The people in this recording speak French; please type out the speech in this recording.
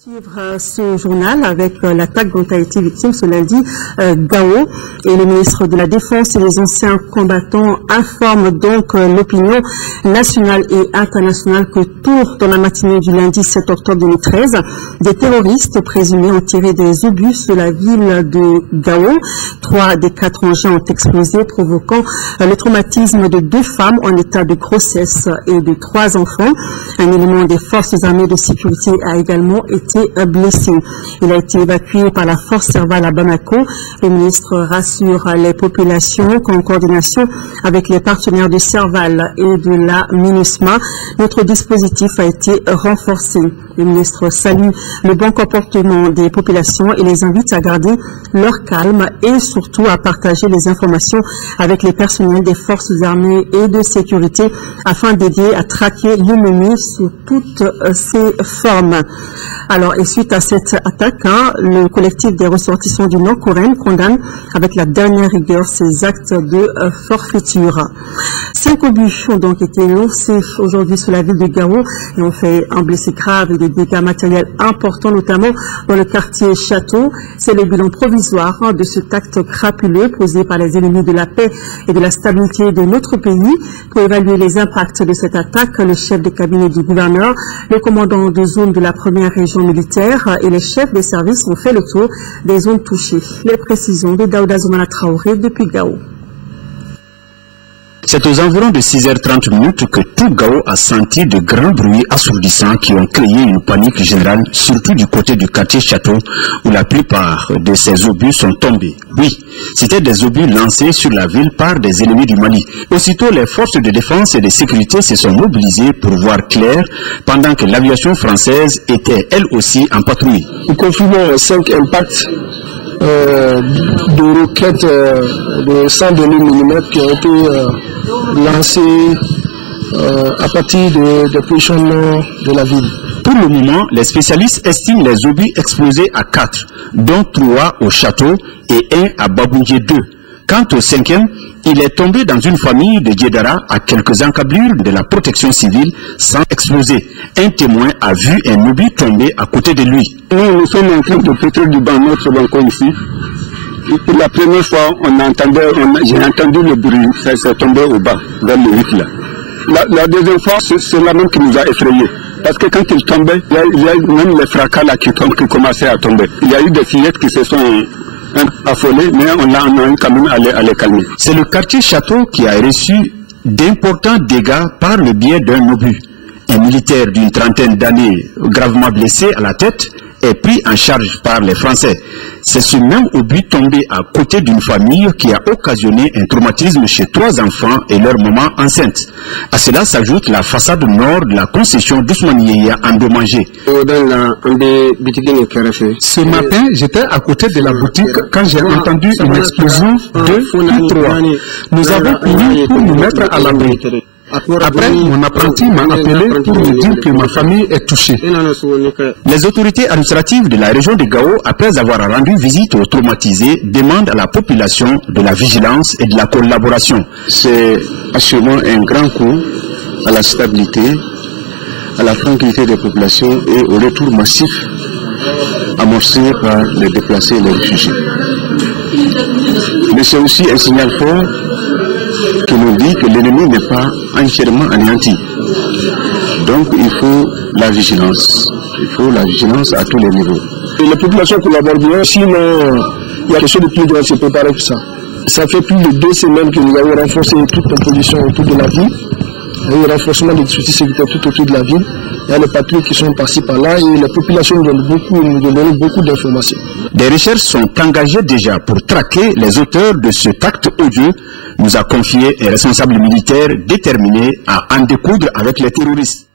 Suivre ce journal avec l'attaque dont a été victime ce lundi Gao, et le ministre de la Défense et les anciens combattants informent donc l'opinion nationale et internationale que tôt dans la matinée du lundi 7 octobre 2013, des terroristes présumés ont tiré des obus de la ville de Gao. 3 des 4 engins ont explosé, provoquant le traumatisme de 2 femmes en état de grossesse et de 3 enfants. Un élément des forces armées de sécurité a également été blessé. Il a été évacué par la force Serval à Bamako. Le ministre rassure les populations qu'en coordination avec les partenaires de Serval et de la MINUSMA, notre dispositif a été renforcé. Le ministre salue le bon comportement des populations et les invite à garder leur calme et surtout à partager les informations avec les personnels des forces armées et de sécurité afin d'aider à traquer l'ennemi sous toutes ses formes. Alors, et suite à cette attaque, le collectif des ressortissants du Nord-Coréen condamne avec la dernière rigueur ces actes de forfaiture. 5 obus ont donc été lancés aujourd'hui sur la ville de Gao et ont fait un blessé grave et des dégâts matériels importants, notamment dans le quartier Château. C'est le bilan provisoire de cet acte crapuleux posé par les ennemis de la paix et de la stabilité de notre pays. Pour évaluer les impacts de cette attaque, le chef de cabinet du gouverneur, le commandant de zone de la première région militaire et les chefs des services ont fait le tour des zones touchées. Les précisions de Daouda Zoumana Traoré depuis Gao. C'est aux environs de 6h30 que tout Gao a senti de grands bruits assourdissants qui ont créé une panique générale, surtout du côté du quartier Château, où la plupart de ces obus sont tombés. Oui, c'étaient des obus lancés sur la ville par des ennemis du Mali. Aussitôt, les forces de défense et de sécurité se sont mobilisées pour voir clair, pendant que l'aviation française était elle aussi en patrouille. Nous confirmons 5 impacts de roquettes de 102 mm qui ont été lancées à partir de positions nord de la ville. Pour le moment, les spécialistes estiment les obus explosés à 4, dont 3 au château et 1 à Baboundié 2. Quant au 5e, il est tombé dans une famille de Djedara à quelques encablures de la protection civile sans exploser. Un témoin a vu un obus tomber à côté de lui. Nous sommes en train de pétrer du banc notre balcon ici. Et pour la première fois, j'ai entendu le bruit, ça s'est tombé au bas, vers le 8 là. La deuxième fois, c'est la même qui nous a effrayés. Parce que quand il tombait, il y a même les fracas là qui commençaient à tomber. Il y a eu des fillettes qui se sont affolées, mais on a quand même à les calmer. C'est le quartier Château qui a reçu d'importants dégâts par le biais d'un obus. Un militaire d'une trentaine d'années gravement blessé à la tête est pris en charge par les Français. C'est ce même obus tombé à côté d'une famille qui a occasionné un traumatisme chez 3 enfants et leur maman enceinte. À cela s'ajoute la façade nord de la concession d'Ousmane Yehia endommagée. Ce matin, j'étais à côté de la boutique quand j'ai entendu une explosion de 3. Nous avons couru pour nous mettre à l'abri. Après, mon apprenti m'a appelé pour me dire que ma famille est touchée. Les autorités administratives de la région de Gao, après avoir rendu visite aux traumatisés, demandent à la population de la vigilance et de la collaboration. C'est assurément un grand coup à la stabilité, à la tranquillité des populations et au retour massif amorcé par les déplacés et les réfugiés. Mais c'est aussi un signal fort qui nous dit que l'ennemi n'est pas entièrement anéanti. Donc il faut la vigilance. Il faut la vigilance à tous les niveaux. Et les populations collaborent bien, sinon il y a quelque chose de plus grand à se préparer que ça. Ça fait plus de 2 semaines que nous avons renforcé toute la position autour de la ville. Il y a eu un renforcement des dispositifs sécuritaires tout autour de la ville. Il y a les patrouilles qui sont passées par là et les populations nous donnent beaucoup d'informations. Des recherches sont engagées déjà pour traquer les auteurs de cet acte odieux, nous a confié un responsable militaire déterminé à en découdre avec les terroristes.